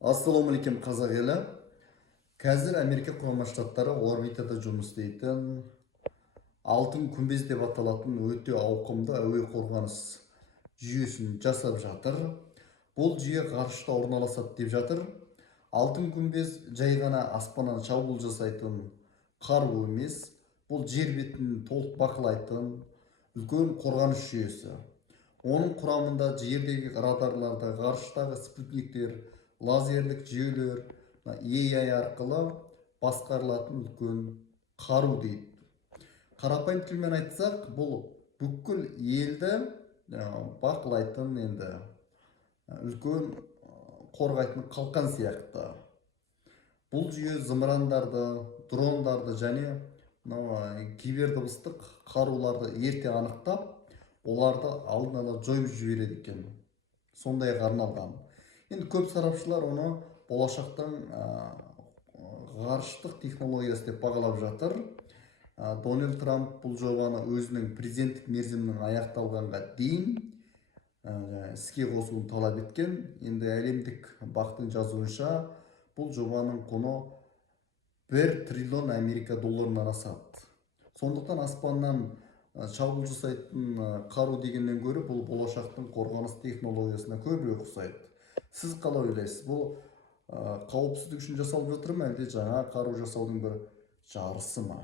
Ассалаумағалейкум қазақ елі. Қазір Америка Құрама Штаттары орбитада жұмыс істейтін алтын күмбез деп аталатын өте ауқымды әуе қорғаныс жүйесін жасап жатыр. Бұл жүйе ғарышта орналасады деп жатыр. Алтын күмбез жай ғана аспаннан шабуыл жасайтын қару емес, бұл жер бетін толық бақылайтын үлкен қорғаныс жүйесі. Оның құрамында жердегі радарларды, ғарыштағы спутниктер, лазерлік жүйелер, AI арқылы басқарылатын үлкен қару дейді. Қарапайым тілмен айтсақ, бұл бүкіл елді бақылайтын енді үлкен қорғайтын қалқан сияқты. Бұл жүйе зымырандарды, дрондарды және кибердыбыстық қаруларды ерте анықтап, оларды алдын ала жойып жібереді екен. Сондай арналған. Енді көп сарапшылар оны болашақтың ғарыштық технологиясы деп бағалап жатыр. Дональд Трамп бұл жобаны өзінің президенттік мерзімінің аяқталғанға дейін іске қосуын талап еткен. Енді әлемдік бақтың жазуынша бұл жобаның құны 1 триллион Америка долларынан асады. Сондықтан аспаннан шабуыл жасайтын қару дегеннен гөрі бұл болашақтың қорғаныс технологиясына көбірек ұқсайды. Сіз қалай ойлайсыз? Бұл қауіпсіздік үшін жасалып жатыр ма, әлде жаңа қару жасаудың бір жарысы ма?